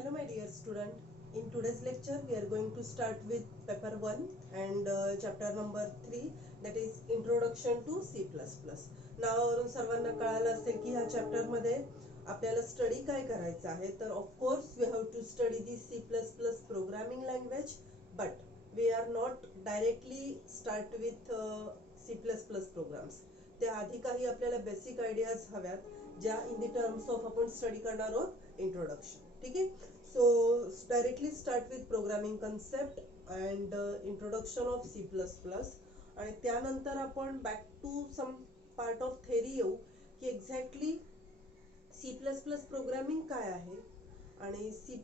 Hello my dear student. In today's lecture we are going to start with paper 1 and chapter number 3, that is introduction to C++. नावावरून सर्वांना कळालं असेल की ह्या chapter मध्ये आपल्याला स्टडी काय करायचं आहे. तर of course we have to study the C++ programming language, but we are not directly start with C++ programs. त्या आधी काही आपल्याला बेसिक आयडियाज हव्यात ज्या इन द टर्म्स ऑफ आपण स्टडी करणार आहोत इंट्रोडक्शन. ठीक आहे. So directly start with programming concept and introduction of C++, आणि त्यानंतर आपण back to some part of theory येऊ की एक्झॅक्टली C++ प्रोग्रामिंग काय आहे आणि C++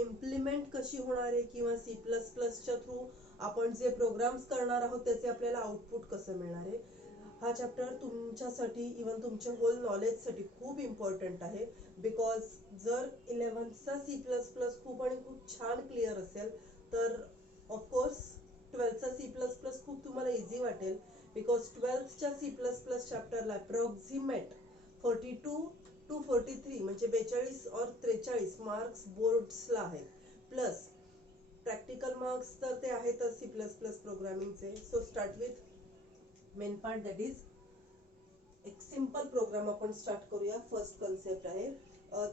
इम्प्लिमेंट कशी होणार आहे किंवा C++च्या थ्रू आपण जे प्रोग्राम्स करणार आहोत त्याचे आपल्याला आउटपुट कसं मिळणार आहे. हा चॅप्टर तुमच्यासाठी इवन तुमच्या होल नॉलेजसाठी खूप इम्पॉर्टंट आहे. बिकॉज जर 11चा C++ खूप आणि खूप छान क्लिअर असेल तर ऑफकोर्स 12चा C++ खूप तुम्हाला इझी वाटेल. बिकॉज 12च्या C++ चॅप्टरला अप्रॉक्सिमेट 42 to 43 म्हणजे 42 और 43 मार्क्स बोर्ड्सला आहेत. प्लस प्रॅक्टिकल मार्क्स तर ते आहेतच C++ प्रोग्रामिंगचे. So start with main part, that is एक सिंपल प्रोग्राम आपण स्टार्ट करूया. फर्स्ट कन्सेप्ट आहे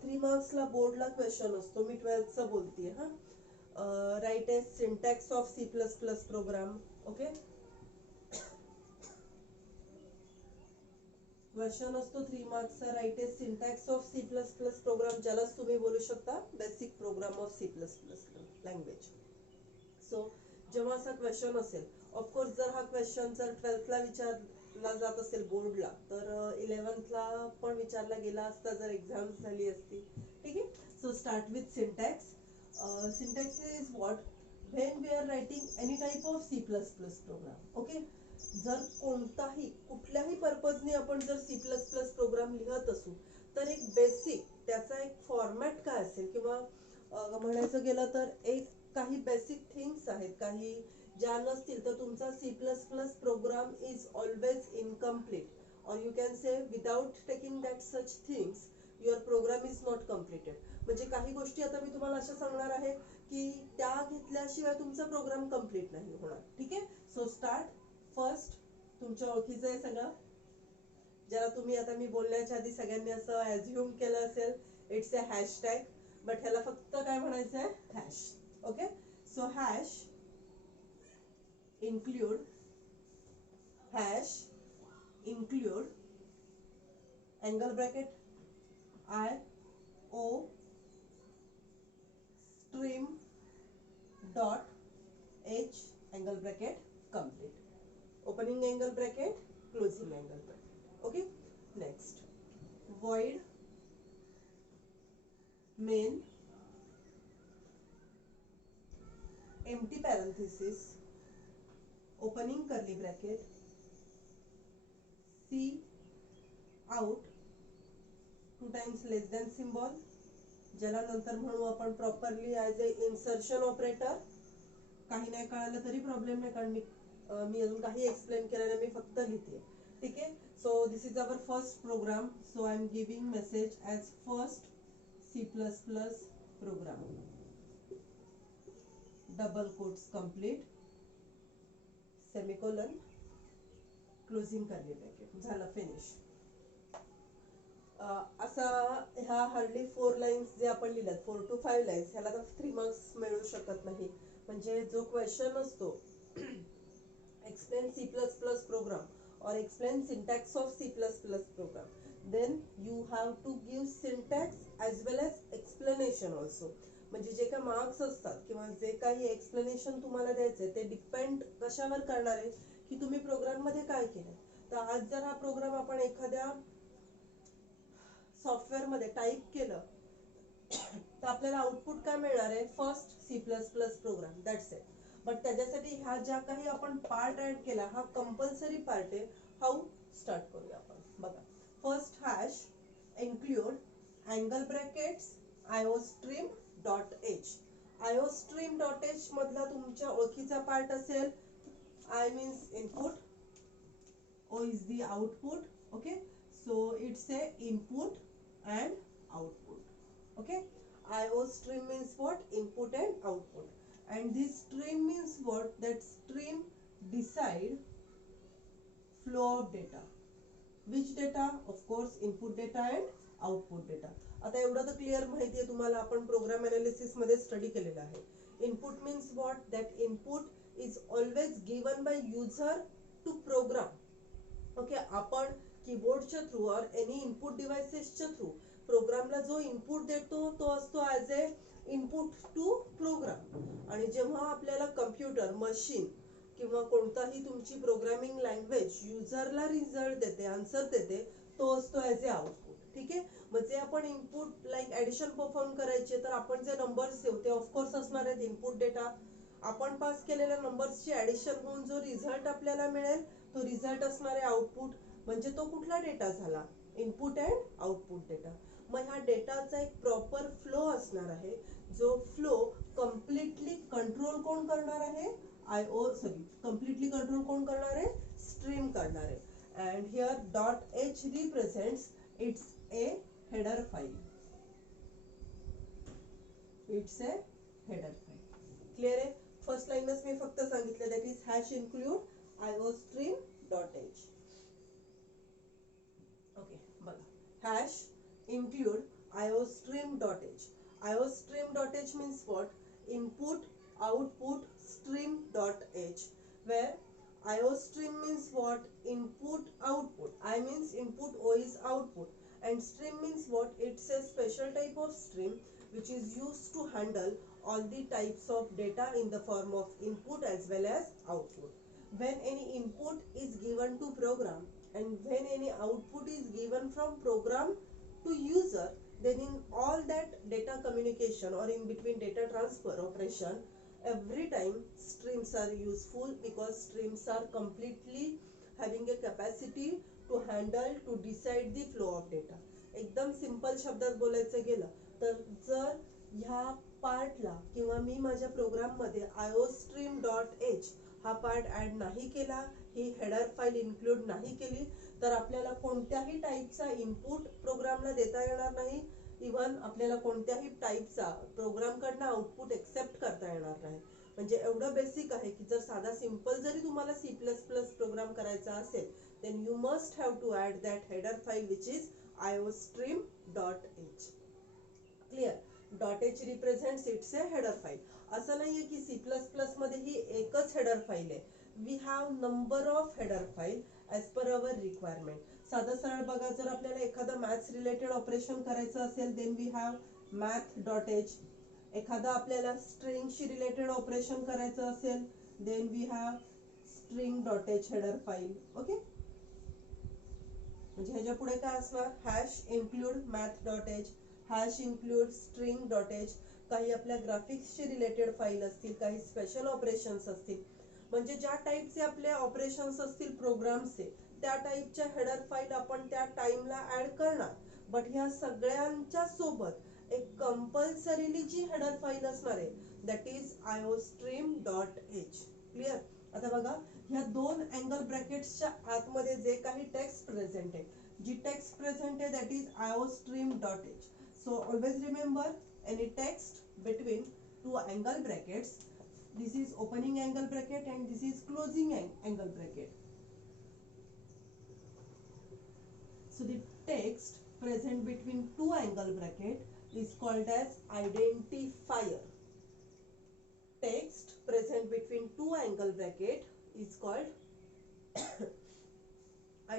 3 मार्क्सला बोर्डला क्वेश्चन असतो. मी 12चं बोलतेय. Write a syntax of C++ program. Okay, question असतो 3 मार्क्सचा. Write a syntax of C++ program, ज्यालाच तुम्ही बोलू शकता basic program of C++ language. So जेव्हा असा क्वेश्चन असेल, ऑफकोर्स जर हा क्वेश्चन जर 12थला विचारला जात असेल बोर्डला तर 11थला पण विचारला गेला असता जर एक्झाम झाली असती. ठीक आहे. So start with syntax. Syntax is what when we are writing any type of C++ program. Okay, जर कोणताही कुठल्याही पर्पजने आपण जर C++ प्रोग्राम लिहत असू तर एक बेसिक त्याचा एक फॉर्मॅट काय असेल किंवा म्हणायचं गेलं तर एक काही बेसिक थिंग्स आहेत काही ज्या नसतील तर तुमचा C++ program is always incomplete, or you can say without taking that such things your program is not completed. म्हणजे काही गोष्टी आता मी तुम्हाला अशा सांगणार आहे की त्या घेतल्याशिवाय तुमचा प्रोग्राम कम्प्लीट नाही होणार. ठीक आहे. So start. फर्स्ट तुमच्या ओळखीचं आहे सगळं, ज्याला तुम्ही आता मी बोलण्याच्या आधी सगळ्यांनी असं ॲझ्युम केलं असेल, इट्स अ हॅशटॅग. बट ह्याला फक्त काय म्हणायचं आहे, hash. Okay. So hash include angle bracket I O stream dot h angle bracket complete, opening angle bracket, closing angle bracket. Okay, next void main empty parenthesis opening curly bracket C out 2 times less than symbol, ज्याला नंतर म्हणू आपण properly as ए insertion operator. काही नाही कळालं तरी problem नाही, कारण मी अजून काही एक्सप्लेन केलं नाही, मी फक्त लिहिते. ठीक आहे. So this is our first program. So I am giving message as first C++ program, double quotes complete, semicolon, closing curly bracket. झालं, फिनिश. असा ह्या हार्डली 4 लाईन्स जे आपण लिहिल्यात 4 to 5 लाईन्स, ह्याला तर 3 मार्क्स मिळू शकत नाही. म्हणजे जो क्वेश्चन असतो explain C++ program or explain syntax of C++ program, then you have to give syntax as well as explanation also. म्हणजे जे काही मार्क्स असतात किंवा जे काही एक्सप्लेनेशन तुम्हाला द्यायचे ते डिपेंड कशावर करणार आहे की तुम्ही प्रोग्राम मध्ये काय केलं. तर आज जर हा प्रोग्राम आपण एखाद्या सॉफ्टवेअर मध्ये टाईप केलं तर आपल्याला आउटपुट काय मिळणार आहे, first C++ program, that's it. But त्याच्यासाठी ह्या ज्या काही आपण पार्ट ऍड केला हा कंपल्सरी पार्ट आहे. हाऊ, स्टार्ट करूया आपण. बघा, first hash include angle brackets iostream dot h. iostream dot h मधला तुमच्या ओळखीचा पार्ट असेल. I means input, O is the output. Okay, so it's a input and output. Okay, IO stream means what? Input and output. And this stream means what? That stream decide flow of data. Which data? Of course input data and output data. आता एवढं तर clear माहिती आहे तुम्हाला, आपण programme analysis मध्ये study केलेलं आहे. Input means what? That input is always given by user to program. Okay, आपण कीबोर्डच्या थ्रू और एनी इनपुट डिव्हाइसेसच्या थ्रू प्रोग्रामला जो इनपुट देतो तो असतो as a input to program. आणि जेव्हा आपल्याला कम्प्युटर, मशीन किंवा कोणताही तुमची प्रोग्रामिंग लँग्वेज युजरला रिझल्ट देते, आन्सर देते, तो असतो ॲज ए आउटपुट. ठीक आहे. मग जे आपण इनपुट लाईक ऍडिशन परफॉर्म करायचे तर आपण जे नंबर्स देऊ ते ऑफकोर्स असणार आहेत इनपुट डेटा. आपण पास केलेल्या नंबर्सची ऍडिशन होऊन जो रिझल्ट आपल्याला मिळेल तो रिझल्ट असणार आहे आउटपुट. म्हणजे तो कुठला डेटा झाला? Input and output data. मग ह्या डेटाचा एक प्रॉपर फ्लो असणार आहे, जो फ्लो कम्प्लिटली कंट्रोल कोण करणार आहे? कम्प्लिटली कंट्रोल कोण करणार आहे? स्ट्रीम करणार आहे. And here dot H represents it's a header file. It's a header file. Clear आहे? फर्स्ट लाईनच मी फक्त सांगितलं, that is hash include IO stream dot H. Okay बघा, hash include iostream.h. iostream.h means what? Input, output, stream.h, where iostream means what? Input, output. I means input, O is output, and stream means what? It's a special type of stream which is used to handle all the types of data in the form of input as well as output. When any input is given to program and when any output is given from program to user, then in all that data communication or in between data transfer operation, every time streams are useful because streams are completely having a capacity to handle, to decide the flow of data. एकदम simple शब्दात बोलायचं गेलं तर जर ह्या पार्टला किंवा मी माझ्या programme मध्ये iostream.h हा पार्ट ऍड नाही केला, ही हेडर फाइल इन्क्लूड नाही केली, तर आपल्याला कोणत्याही टाईपचा इनपुट प्रोग्रामला देता येणार नाही. इव्हन आपल्याला कोणत्याही टाईपचा प्रोग्राम कडनं आउटपुट एक्सेप्ट करता येणार नाही. म्हणजे एवढं बेसिक आहे की जर साधा सिंपल जरी तुम्हाला C++ प्रोग्राम करायचा असेल, then you must have to add that header file which is iostream.h. Clear? .h represents it's a header file. असं नाहीये की C++ मध्ये ही एकच हेडर फाइल आहे. We have number of header file as per our requirement. साधा सरळ बघा, जर आपल्याला एखादा मॅथ्स रिलेटेड ऑपरेशन करायचं असेल then we have math.h. एखादा आपल्याला स्ट्रिंगशी रिलेटेड ऑपरेशन करायचं असेल then we have string.h header file. Okay, म्हणजे ह्याच्या पुढे काय असणार? Hash include math.h, hash include string.h. काही आपल्या ग्राफिक्सशी रिलेटेड फाईल असतील, काही स्पेशल ऑपरेशन्स असतील, म्हणजे ज्या टाईपचे आपले ऑपरेशन्स असतील प्रोग्रामचे त्या टाईपच्या हेडर फाईल आपण त्या टाइमला ऍड करणार. बट ह्या सगळ्यांच्या सोबत एक कंपल्सरीली जी हेडर फाईल असणार आहे दॅट इज iostream.h. क्लिअर? आता बघा, ह्या दोन अँगल ब्रॅकेट्सच्या आतमध्ये जे काही टेक्स्ट प्रेझेंट आहे, जी टेक्स्ट प्रेझेंट आहे that is iostream.h. So always remember, any text between two angle brackets, this is opening angle bracket and this is closing angle bracket. So the text present between two angle bracket is called as identifier. Text present between two angle bracket is called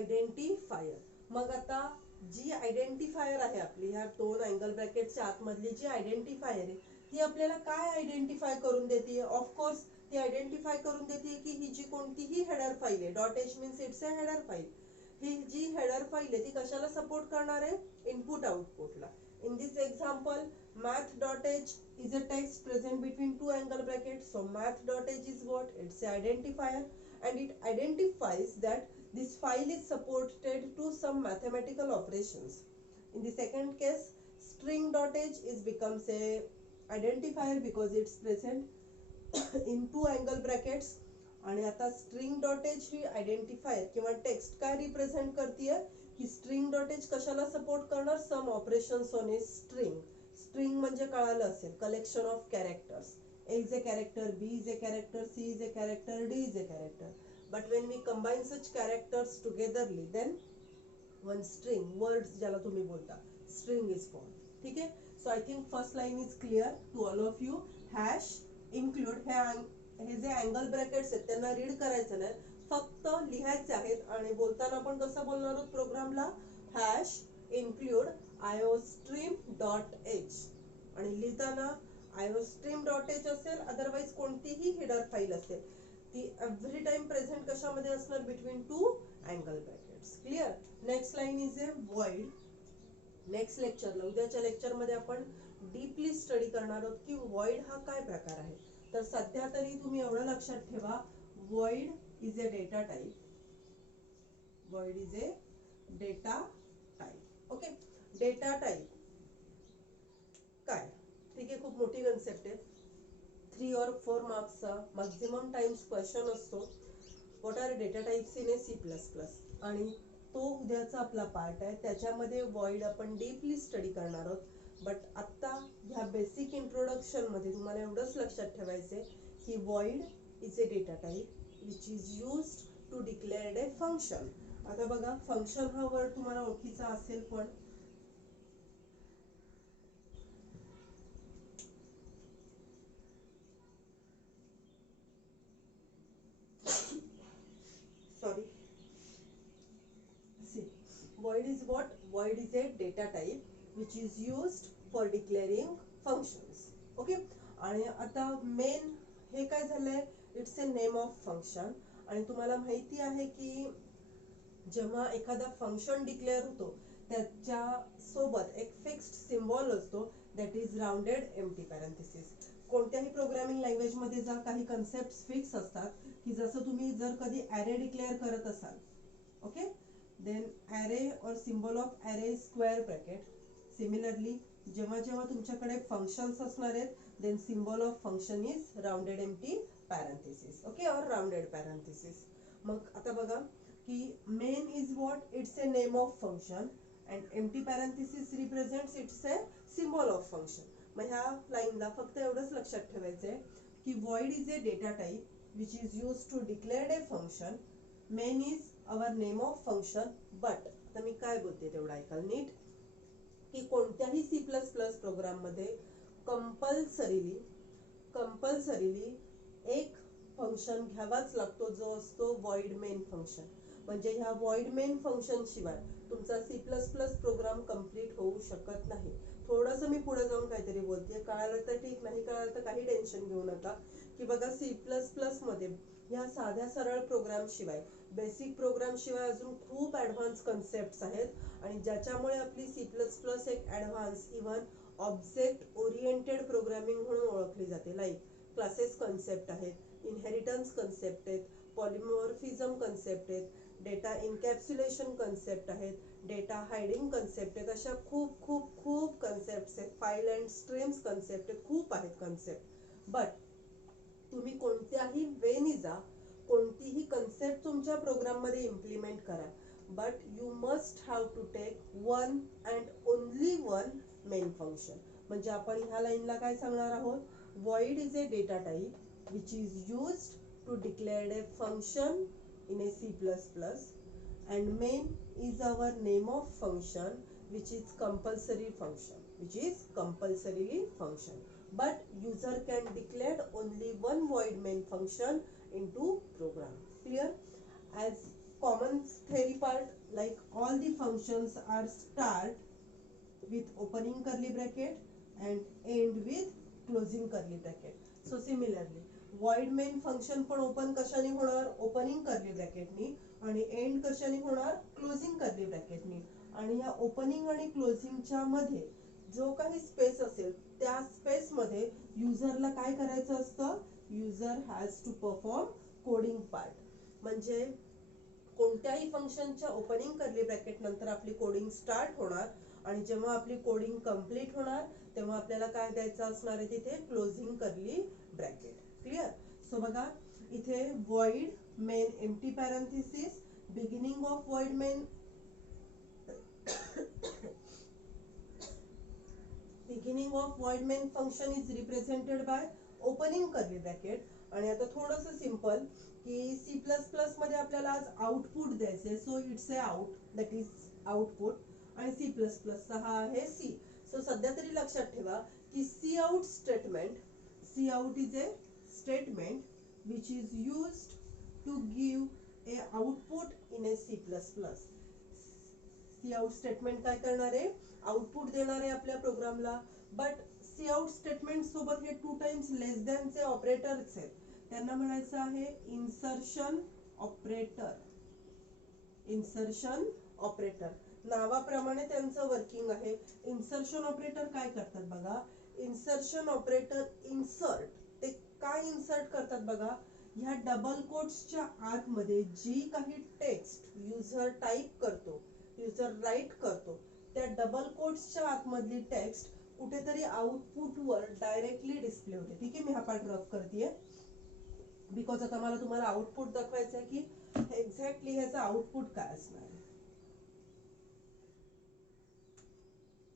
identifier. मग आता जी identifier आहे आपली ह्या दोन angle ब्रॅकेटच्या आतमधली जी identifier आहे ती आपल्याला काय आयडेंटिफाय करून देते? ऑफकोर्स ती आयडेंटिफाय करून देते की ही जी कोणतीही हेडर फाईल आहे, .h means it's a header file, ही जी हेडर फाईल आहे ती कशाला सपोर्ट करणार आहे? इनपुट आउटपुटला. In this example math.h is a text present between two angle brackets, so math.h is what? It's a identifier and it identifies that this file is supported to some mathematical operations. In the second case, string.h is becomes a identifier because it's present in two angle brackets. आणि आता string.h ही identifier किंवा text काय represent करते की string.h कशाला support करणार? Some operations on a string string म्हणजे कळालं असेल, collection of characters. A is a character, B is a character, C is a character, D is a character. But when we combine such characters togetherly, then one string, words ज्याला तुम्ही बोलता, string is formed. ठीक आहे. So I think first line is clear to all of you. Hash include हे जे angle brackets आहेत त्यांना read करायचं नाही, फक्त लिहायचे आहेत. आणि बोलताना आपण कसं बोलणार आहोत प्रोग्रामला, hash include iostream dot H. आणि लिहिताना iostream डॉट एच असेल, अदरवाईज कोणतीही हेडर फाईल असेल ती एव्हरी टाइम प्रेझेंट कशामध्ये असणार, between two angle brackets. Clear. Next line is a void. Next लेक्चरला, उद्याच्या लेक्चरमध्ये आपण डीपली स्टडी करणार आहोत की void हा काय प्रकार आहे. तर सध्या तरी तुम्ही एवढं लक्षात ठेवा, void is a data type. void is a data type. Okay. Data type काय, ठीक आहे, खूप मोठी कन्सेप्ट आहे. 3 or 4 मार्क्सचा मॅक्झिमम टाइम्स क्वेश्चन असतो, what are data types in a C++. आणि तो उद्याचा आपला पार्ट आहे, त्याच्यामध्ये void आपण डीपली स्टडी करणार आहोत. बट आत्ता ह्या बेसिक इंट्रोडक्शन मध्ये तुम्हाला एवढंच लक्षात ठेवायचे की void is a data type which is used to declare a function. आता बघा, फंक्शन हा वर्ड तुम्हाला ओळखीचा असेल, पण sorry, see, void is what? Void is a data type which is used for declaring functions. Okay. आणि आता main हे काय झालंय, it's a name of function. आणि तुम्हाला माहिती आहे की जेव्हा एखादा फंक्शन डिक्लेअर होतो त्याच्या सोबत एक फिक्स्ड सिम्बॉल असतो, that is rounded empty parenthesis. कोणत्याही प्रोग्रामिंग लँग्वेज मध्ये जा काही कन्सेप्ट फिक्स असतात, की जसं तुम्ही जर कधी ॲरे डिक्लेअर करत असाल, okay, then array or symbol of array square bracket. Similarly जेव्हा जेव्हा तुमच्याकडे फंक्शन्स असणार आहेत, then symbol of function is rounded empty parenthesis. Okay, or rounded parenthesis. मग आता बघा की main is what, it's a name of function and empty parenthesis represents it's a symbol of function. मग ह्या लाईनला फक्त एवढंच लक्षात ठेवायचंय की void is a data type which is used to declare a function. Main is our name of function. But आता मी काय बोलते तेवढं ऐकाल नीट, की कोणत्याही C++ प्रोग्राम मध्ये कंपल्सरीली एक फंक्शन घ्यावाच लागतो, जो असतो void मेन फंक्शन. म्हणजे ह्या void मेन फंक्शन शिवाय तुमचा C++ प्रोग्राम कंप्लीट होऊ शकत नाही. थोडंसं मी पुढे जाऊन काहीतरी बोलते, कळालं तर ठीक, नाही कळालं तर काही टेन्शन घेऊ नका. की बघा, C++ मध्ये ह्या साध्या सरळ प्रोग्राम शिवाय, बेसिक प्रोग्राम शिवाय अजून खूप ऍडव्हान्स कन्सेप्ट्स आहेत. आणि ज्याच्यामुळे आपली C++ एक advance even object oriented programming म्हणून ओळखली जाते. लाईक क्लासेस कन्सेप्ट आहेत, इनहेरिटन्स कन्सेप्ट आहेत, पॉलिमॉर्फिझम कन्सेप्ट आहेत, डेटा इनकॅप्सुलेशन कन्सेप्ट आहेत, डेटा हायडिंग कन्सेप्ट आहेत. अशा खूप खूप खूप कन्सेप्ट आहेत. फाईल अँड स्ट्रीम्स कन्सेप्ट आहेत, खूप आहेत कन्सेप्ट. बट तुम्ही कोणत्याही वेनी जा, कोणतीही कन्सेप्ट तुमच्या प्रोग्राम मध्ये इम्प्लिमेंट करा, but you must have to take one and only one main function. म्हणजे आपण ह्या लाईनला काय सांगणार आहोत, void is a data type which is used to declare a function in a C++, and main is our name of function which is compulsory function. But user can declare only one void main function into program. Clear? As common theory part, like all the functions are start with opening curly bracket and end with closing curly bracket. So similarly void main function पण open कशाने होणार, opening curly ब्रॅकेटनी, आणि end कशाने होणार, closing curly ब्रॅकेटनी. आणि या opening आणि क्लोजिंगच्या मध्ये जो काही स्पेस असेल त्या स्पेस मध्ये युजरला काय करायचं असतं, user has to perform coding part. म्हणजे कोणत्याही फंक्शनच्या ओपनिंग कर्ली ब्रॅकेट नंतर आपली कोडिंग स्टार्ट होणार, आणि जेव्हा आपली कोडिंग कंप्लीट होणार तेव्हा आपल्याला काय द्यायचं असणार आहे, तिथे closing curly bracket. Clear? So बघा इथे void main empty parenthesis, beginning of void main, ठीक beginning of void main function is represented by opening curly bracket. आणि आता थोडंसं सिंपल की सी प्लस प्लस मध्ये आपल्याला आज आउटपुट द्यायचे, so it's a out, that is output. आणि सी प्लस प्लसचा हा आहे सी. सो सध्या तरी लक्षात ठेवा की C out statement, C out is a statement which is used to give a output in a C++. C out statement काय करणार आहे, आउटपुट देणार आहे आपल्या प्रोग्रामला. बट सी आउट स्टेटमेंट सोबत हे 2 टाइम्स लेस दॅन चे ऑपरेटर्स आहेत, त्यांना म्हणायचं आहे इन्सर्शन ऑपरेटर. इन्सर्शन ऑपरेटर नावाप्रमाणे त्यांचं वर्किंग आहे. इन्सर्शन ऑपरेटर काय करतात बघा, इन्सर्शन ऑपरेटर इन्सर्ट, ते काय इन्सर्ट करतात बघा, ह्या डबल कोट्सच्या आतमध्ये जी काही टेक्स्ट युजर टाइप करतो, युजर राईट करतो, त्या डबल कोट्सच्या आतमधली टेक्स्ट कुठेतरी आउटपुट वर डायरेक्टली डिस्प्ले होते. ठीक आहे, मी हा पार्ट रफ करतेय बिकॉज आता मला तुम्हाला आउटपुट दाखवायचं आहे की एक्झॅक्टली ह्याचं आउटपुट काय असणार आहे.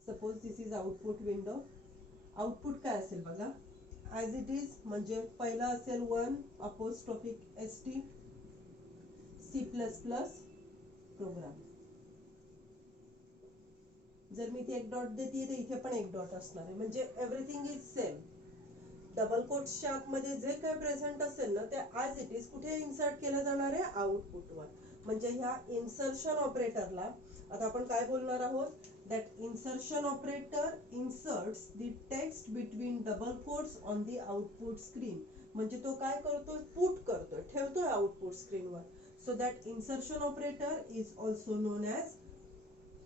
Suppose this is output window. Output काय असेल बघा, ॲज इट इज, म्हणजे पहिला असेल 1 अपोस्ट्रोफिक ST C++ प्रोग्राम. जर मी इथे एक डॉट देते तर इथे पण एक डॉट असणार आहे, म्हणजे एव्हरीथिंग इज सेम. डबल कोट्सच्या आतमध्ये जे काही प्रेझेंट असेल ना ते ॲज इट इज कुठे इन्सर्ट केलं जाणार आहे, आउटपुटवर. म्हणजे ह्या इन्सर्शन ऑपरेटरला आता आपण काय बोलणार आहोत, that insertion operator inserts the text between double quotes on the output screen. म्हणजे तो काय करतोय, पुट करतोय, ठेवतोय आउटपुट स्क्रीनवर. So that insertion operator is also known as,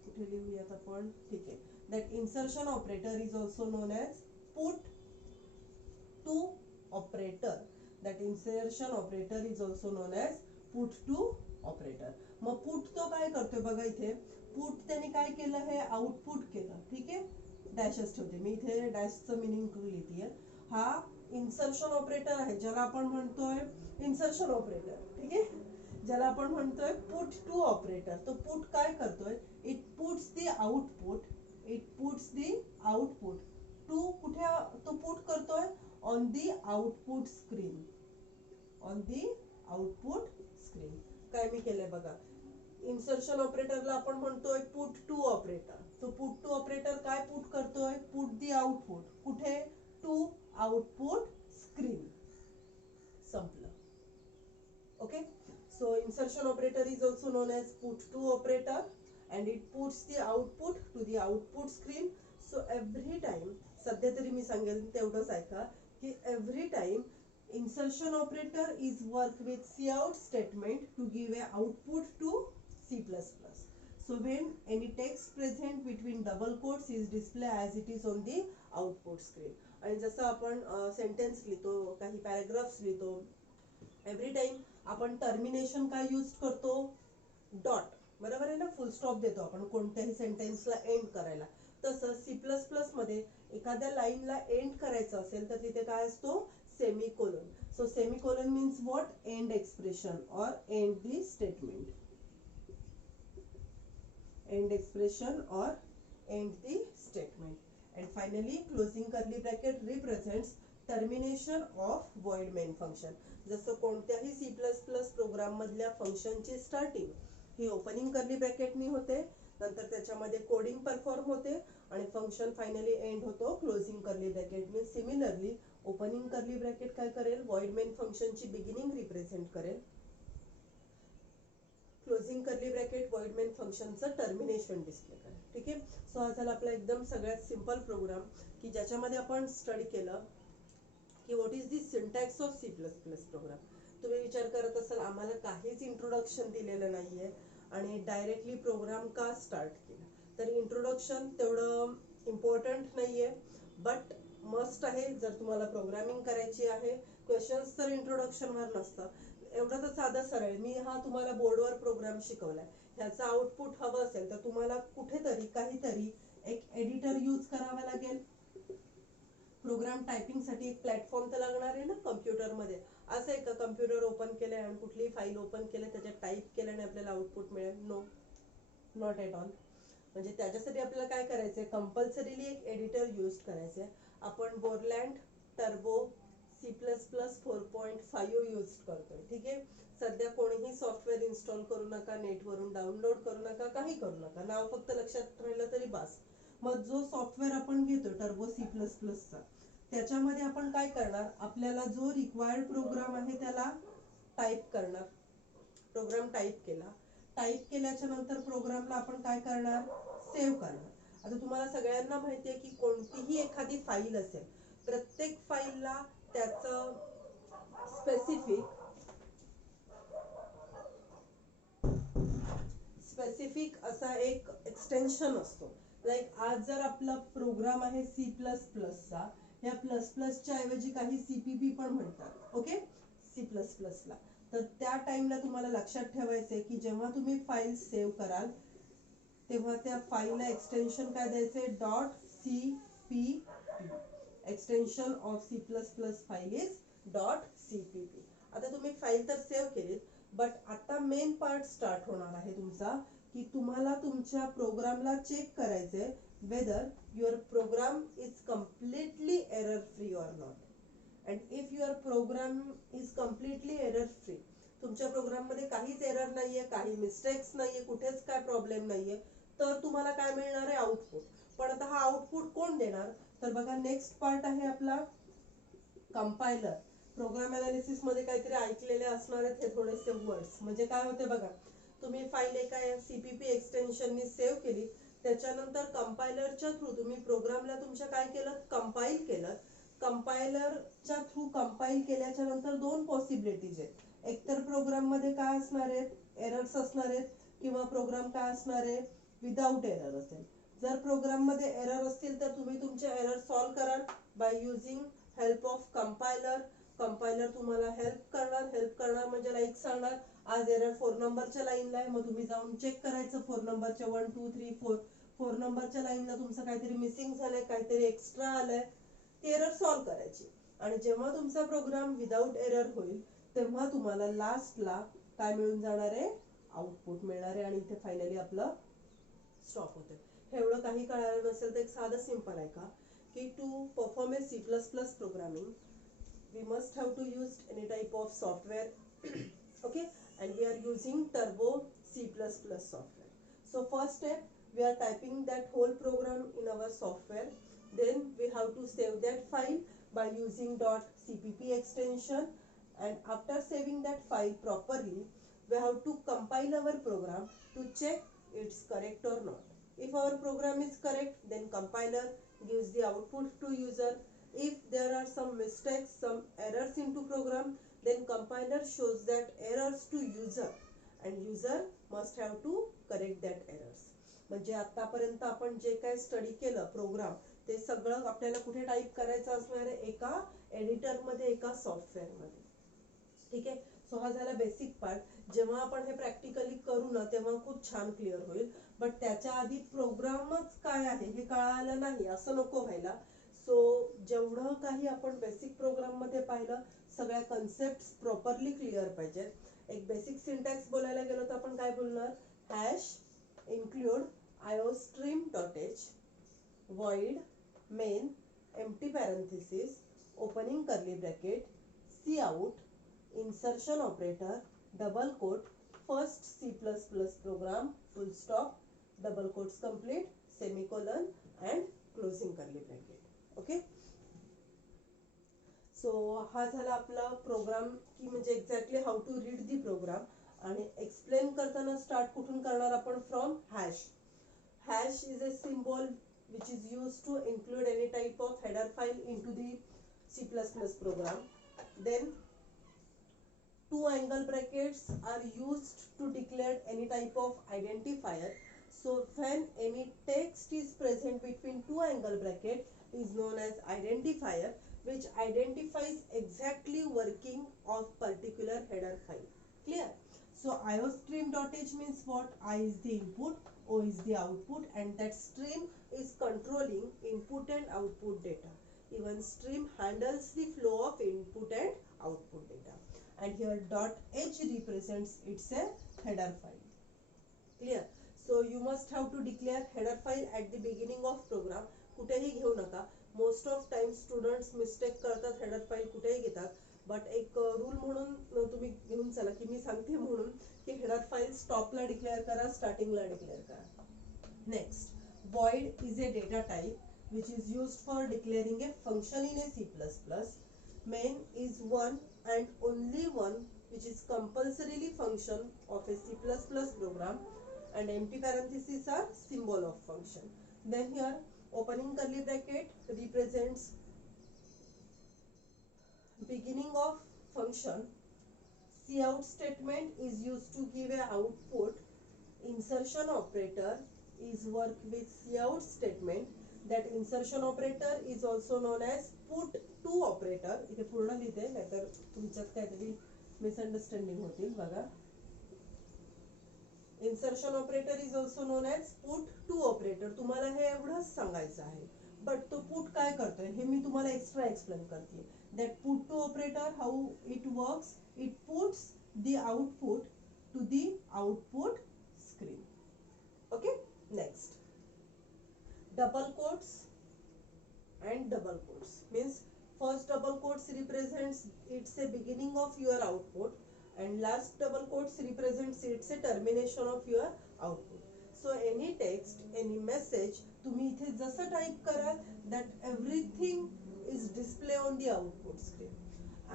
कुठे लिहूयात आपण, ठीक आहे, that insertion operator is also known as put to operator. That insertion operator is also known as put to operator. मग पुट तो काय करतोय बघा, इथे पुट त्याने काय केलं, हे आउटपुट केलं. ठीक आहे, डॅशच ठेवते मी इथे, डॅशचं मिनिंग लिहितीये. हा इन्सर्शन ऑपरेटर आहे ज्याला आपण म्हणतोय इन्सर्शन ऑपरेटर. ठीक आहे, ज्याला आपण म्हणतोय पुट टू ऑपरेटर. तो पुट काय करतोय, it puts the output, it puts the output to, कुठे तो पुट करतोय, on the output screen, on the output screen. काय मी केलंय बघा, इन्सर्शन ऑपरेटरला आपण म्हणतोय पुट टू ऑपरेटर. तो पुट टू ऑपरेटर काय पुट करतोय, पुट दी आउटपुट, कुठे, टू आउटपुट स्क्रीन. संपलं. Okay, so insertion operator is also known as put to operator and it puts the output to the output screen. So every time, सध्या तरी मी सांगेन तेवढंच ऐका की every time insertion operator is work with cout statement to give a output to C++. So when any text present between double quotes is displayed as it is on the output screen. आणि जसं आपण sentence लिहितो, काही paragraphs लिहितो, every time आपण termination काय use करतो, dot. बरोबर आहे ना, फुल स्टॉप देतो आपण कोणत्याही सेंटेन्सला एंड करायला. तसं C++ मध्ये एखाद्या लाईनला एंड करायचं असेल तर तिथे काय असतो, semicolon. So semicolon means what? End expression or end the statement. End expression or end the statement. And finally closing curly bracket represents termination of void main function. जसं कोणत्याही C++ प्रोग्राम मधल्या फंक्शनची स्टार्टिंग ही opening curly ब्रॅकेटनी होते, नंतर त्याच्यामध्ये coding perform होते आणि फंक्शन फायनली एंड होतो क्लोजिंग कर्ली ब्रॅकेटनी. सिमिलरली ओपनिंग कर्ली ब्रॅकेट काय करेल, void main फंक्शनची बिगिनिंग रिप्रेझेंट करेल, closing curly bracket void main फंक्शनचं टर्मिनेशन डिस्प्ले करेल. ठीक आहे, सो हा झाला आपला एकदम सगळ्यात सिंपल प्रोग्राम की ज्याच्यामध्ये आपण स्टडी केलं की what is the syntax of C++ program. तुम्ही विचार करत असाल आम्हाला काहीच इंट्रोडक्शन दिलेलं नाहीये आणि डायरेक्टली प्रोग्राम का स्टार्ट केला. तर इंट्रोडक्शन तेवढं इम्पॉर्टंट नाहीये, बट मस्ट आहे जर तुम्हाला प्रोग्रामिंग करायची आहे. क्वेश्चन्स तर इंट्रोडक्शनवर नसतं, एवढं तर साधं सरळ. मी हा तुम्हाला बोर्डवर प्रोग्राम शिकवलाय, ह्याचा आउटपुट हवं असेल तर तुम्हाला कुठेतरी काहीतरी एक एडिटर यूज करावा लागेल. प्रोग्राम टायपिंग साठी एक प्लॅटफॉर्म तर लागणार आहे ना कम्प्युटरमध्ये. असं आहे का कम्प्युटर ओपन केलंय आणि कुठलीही फाईल ओपन केलं त्याच्यात टाईप केल्याने आपल्याला आउटपुट मिळेल? No, not at all. म्हणजे त्याच्यासाठी आपल्याला काय करायचंय, कंपल्सरीली एक एडिटर यूज करायचंय. आपण बोरलँड टर्बो C++ 4.5 यूज करतोय. ठीक आहे. सध्या कोणीही सॉफ्टवेअर इन्स्टॉल करू नका, नेटवरून डाउनलोड करू नका, काही करू नका, नाव फक्त लक्षात राहिलं तरी बस. मग जो सॉफ्टवेअर आपण घेतो टर्बो C++चा, त्याच्यामध्ये आपण काय करणार, आपल्याला जो रिक्वायर्ड प्रोग्राम आहे त्याला टाईप करणार. प्रोग्राम टाईप केला, टाईप केल्याच्या नंतर प्रोग्रामला आपण काय करणार, सेव्ह करणार. आता तुम्हाला सगळ्यांना माहिती आहे की कोणतीही एखादी फाईल असेल, प्रत्येक फाईलला त्याचं स्पेसिफिक असा एक एक्सटेन्शन असतो. लाईक आज जर आपला प्रोग्राम आहे C++चा, या प्लस प्लसच्या ऐवजी काही CPP पण म्हणतात. ओके, C++ला. तर त्या टाइमला तुम्हाला लक्षात ठेवायचंय की जेव्हा तुम्ही फाईल सेव्ह कराल तेव्हा त्या फाईलला एक्सटेन्शन काय द्यायचे, .cpp. Extension of C++ file is .cpp. आता तुम्ही फाईल तर सेव्ह केली, बट आता मेन पार्ट स्टार्ट होणार आहे तुमचा, की तुम्हाला तुमच्या प्रोग्रामला चेक करायचंय whether your program is completely error free or not. And if your program is completely error free, तुमच्या प्रोग्राम मध्ये काहीच एरर नाहीये, काही मिस्टेक्स नाहीये, कुठेच काय प्रॉब्लेम नाहीये, तर तुम्हाला काय मिळणार आहे, आउटपुट. पण आता हा आउटपुट कोण देणार, तर बघा नेक्स्ट पार्ट आहे आपला कंपायलर. प्रोग्राम अनालिसिस मध्ये काहीतरी ऐकलेले असणार आहेत हे थोडेसे वर्ड्स. म्हणजे काय होते बघा, तुम्ही फाईल एका CPP एक्सटेन्शननी सेव्ह केली, त्याच्यानंतर कंपायलरच्या थ्रू तुम्ही प्रोग्रामला तुमच्या काय केलं, कंपाईल केलं. कंपायलरच्या थ्रू कंपाईल केल्याच्या नंतर दोन पॉसिबिलिटीज आहेत. एकतर प्रोग्राम मध्ये काय असणार आहेत, एरर्स असणार आहेत, किंवा प्रोग्राम काय असणार आहे, विदाउट एरर असेल. जर प्रोग्राम मध्ये एरर असतील तर तुम्ही तुमचे एरर सॉल्व्ह कराल by using help of compiler. Compiler तुम्हाला हेल्प करणार म्हणजे लाईक सांगणार आज एरर 4 नंबरच्या लाईनला आहे, मग तुम्ही जाऊन चेक करायचं 4 नंबरच्या 1 2 3 4 नंबरच्या लाईनला तुमचं काहीतरी मिसिंग झालंय, काहीतरी एक्स्ट्रा आलंय, ती एरर सॉल्व्ह करायची. आणि जेव्हा तुमचा प्रोग्राम विदाउट एरर होईल तेव्हा तुम्हाला लास्टला काय मिळून जाणार आहे, आउटपुट मिळणार आहे. आणि इथे फायनली आपलं स्टॉप होते. हे एवढं काही कळालं नसेल तर एक साधं सिंपल आहे का, की to perform a C++ programming we must have to use any type of software. Okay, and we are using turbo C++ software. So first step, we are typing that whole program in our software, then we have to save that file by using .cpp extension, and after saving that file properly we have to compile our program to check it's correct or not. If our program is correct, then compiler gives the output to user. If there are some mistakes, some errors into program, then compiler shows that errors to user and user must have to correct that errors. म्हणजे आतापर्यंत आपण जे काय study केलं programme, ते सगळं आपल्याला कुठे टाईप करायचं असणार आहे, एका एडिटर मध्ये, एका सॉफ्टवेअर मध्ये. ठीक आहे. सो हा झाला बेसिक पार्ट. जेव्हा आपण हे प्रॅक्टिकली करू ना तेव्हा खूप छान क्लिअर होईल. बट त्याच्या आधी प्रोग्रामच काय आहे हे कळालं नाही असं नको व्हायला. सो जेवढं काही आपण बेसिक प्रोग्राम मध्ये पाहिलं, सगळ्या कन्सेप्ट प्रॉपरली क्लिअर पाहिजेत. एक बेसिक सिंटॅक्स बोलायला गेलो तर आपण काय बोलणार, hash include iostream.h void main empty parenthesis opening curly bracket cout insertion operator double quote first C++ program full stop double quotes complete semicolon and closing curly bracket. Okay. So हा झाला आपला program, की म्हणजे exactly how to read the program. आणि explain करताना start कुठून करणार आपण, from hash. Hash is a symbol which is used to include any type of header file into the C++ program. Then two angle brackets are used to declare any type of identifier. So when any text is present between two angle bracket is known as identifier, which identifies exactly working of particular header file. Clear? So iostream.h means what? I is the input, O is the output, and that stream is controlling input and output data. Even stream handles the flow of input and output data. And here .h represents it's a header file. Clear? So you must have to declare header file at the beginning of program. कुठेही घेऊ नका. Most of time students mistake करतात, header file कुठेही घेतात. But एक rule म्हणून तुम्ही घेऊन चला की मी सांगते म्हणून की header file stop ला declare करा, starting ला declare करा. Next, void is a data type which is used for declaring a function in a C++. Main is one and only one which is compulsorily function of a C++ program, and empty parentheses are symbol of function. Then here opening curly bracket represents beginning of function. Cout statement is used to give a output. Insertion operator is work with cout statement. That insertion operator is also known as put to operator. इथे पूर्ण लिहिते नाहीतर तुमच्यात काहीतरी misunderstanding होतील बघा. Insertion operator is also known as put to operator. तुम्हाला हे एवढंच सांगायचं आहे. बट तो put काय करतोय हे मी तुम्हाला एक्स्ट्रा एक्सप्लेन करते. That put to operator, how it works, it puts the output to the output screen. Okay, next. Double quotes and double quotes means first double quotes represents it's a beginning of your output, and last double quotes represents it's a termination of your output. So any text, any message तुम्ही इथे जसं type कराल that everything is display on the output screen.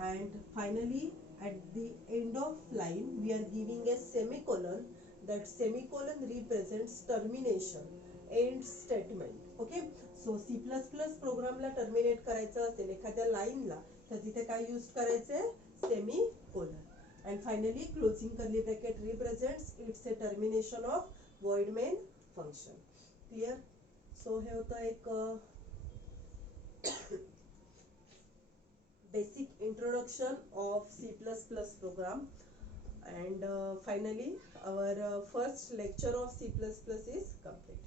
And finally at the end of line we are giving a semicolon. That semicolon represents termination, end statement. Okay, so C++ program ला terminate करायचं असेल एखाद्या line ला तर तिथे काय use करायचे, semicolon. And finally closing curly bracket represents it's a termination of void main function. Clear? So हे होतं एक basic introduction of C++ program. And finally our first lecture of C++ is complete.